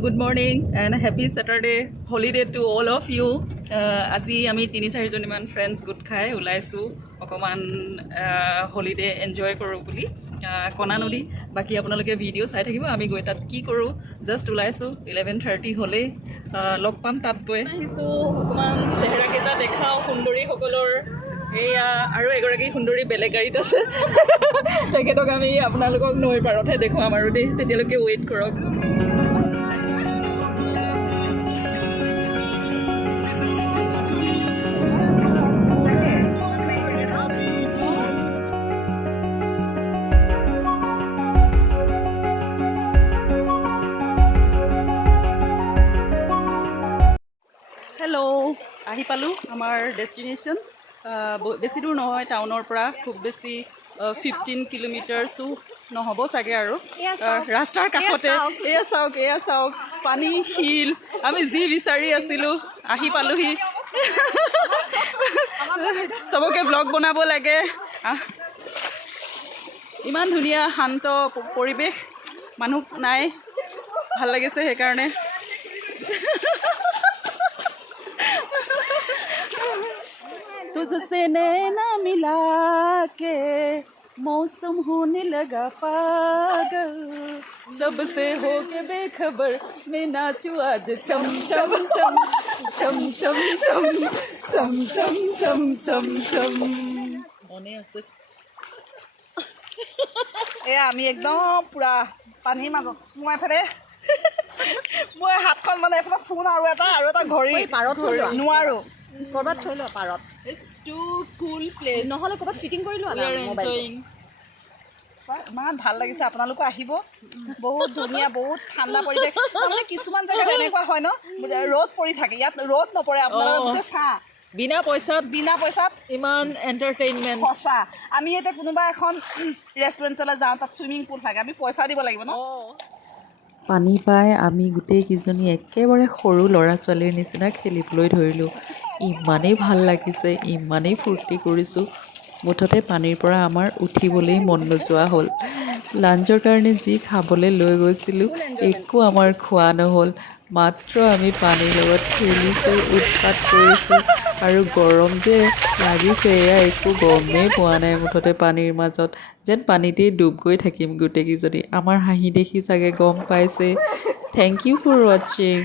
good morning and happy Saturday holiday to all of you. আজি আমি 3-4 জনমান friends গোট খাই ওলাইছো অকমান হলিডে এনজয় কৰো বুলি কনা নদী বাকি আপোনালোকে ভিডিও চাই থাকিব আমি গৈ তাত কি কৰো জাস্ট ওলাইছো 11:30 হলে লগ পাম তাত গৈ আহিছো অকমান চেহেৰা কেটা দেখাও সুন্দৰী সকলৰ এয়া আৰু এগৰাকী সুন্দৰী বেলেগ গাড়ীত আছে তেখেতক আমি আপোনালোকক নৈ পাৰতহে দেখুৱাম আৰু দেই তেতিয়ালৈকে ৱেইট কৰক হেল্ল' আহি পালোঁ আমাৰ ডেষ্টিনেশ্যন বেছি দূৰ নহয় টাউনৰ পৰা খুব বেছি 15 কিলোমিটাৰছো নহ'ব চাগে আৰু ৰাস্তাৰ কাষতে এয়া চাওক পানী শিল আমি যি বিচাৰি আছিলোঁ আহি পালোহি চবকে ব্লগ বনাব লাগে ইমান ধুনীয়া শান্ত পৰিৱেশ মানুহ নাই ভাল লাগিছে সেইকাৰণে तुझसे नैना मिला के मौसम होने लगा पागल सबसे हो के बेखबर मैं नाचू आज चम चम चम चम चम चम चम चम चम चम चम মনে আছে আমি একদম পুৰা পানীৰ মাজত মই এফালে মই হাতখন মানে এফালে ফোন আৰু এটা ঘড়ী পাৰত থৈ লোৱা নোৱাৰো কৰবাত থৈ লোৱা পাৰত too cool place নহলে কৰবাত সিটিং কৰি লোৱা না মোবাইল ইমান ভাল লাগিছে আপোনালোকে আহিব বহুত ধুনীয়া বহুত ঠাণ্ডা পৰিৱেশ মানে কিছুমান জেগাত এনেকুৱা হয় ন ৰ'দ পৰি থাকে ইয়াত ৰ'দ নপৰে আপোনালোকে গোটেই চাহ বিনা পইচাত ইমান এণ্টাৰটেইনমেণ্ট সঁচা আমি এতিয়া কোনোবা এখন ৰেষ্টুৰেণ্টলৈ যাওঁ তাত চুইমিং পুল থাকে আমি পইচা দিব লাগিব ন পানী পাই আমি গোটেইকেইজনী একেবাৰে সৰু ল'ৰা ছোৱালীৰ নিচিনা খেলিবলৈ ধৰিলোঁ ইমানেই ভাল লাগিছে ইমানেই ফূৰ্তি কৰিছোঁ মুঠতে পানীৰ পৰা আমাৰ উঠিবলৈ মন নোযোৱা হ'ল লাঞ্চৰ কাৰণে যি খাবলৈ লৈ গৈছিলোঁ একো আমাৰ খোৱা নহ'ল মাত্ৰ আমি পানীৰ লগত খেলিছোঁ উৎপাত কৰিছোঁ আৰু গৰম যে লাগিছে এয়া একো গমেই পোৱা নাই মুঠতে পানীৰ মাজত যেন পানীতেই ডুব গৈ থাকিম গোটেইকেইজনী আমাৰ হাঁহি দেখি চাগে গম পাইছে থেংক ইউ ফৰ ৱাচিং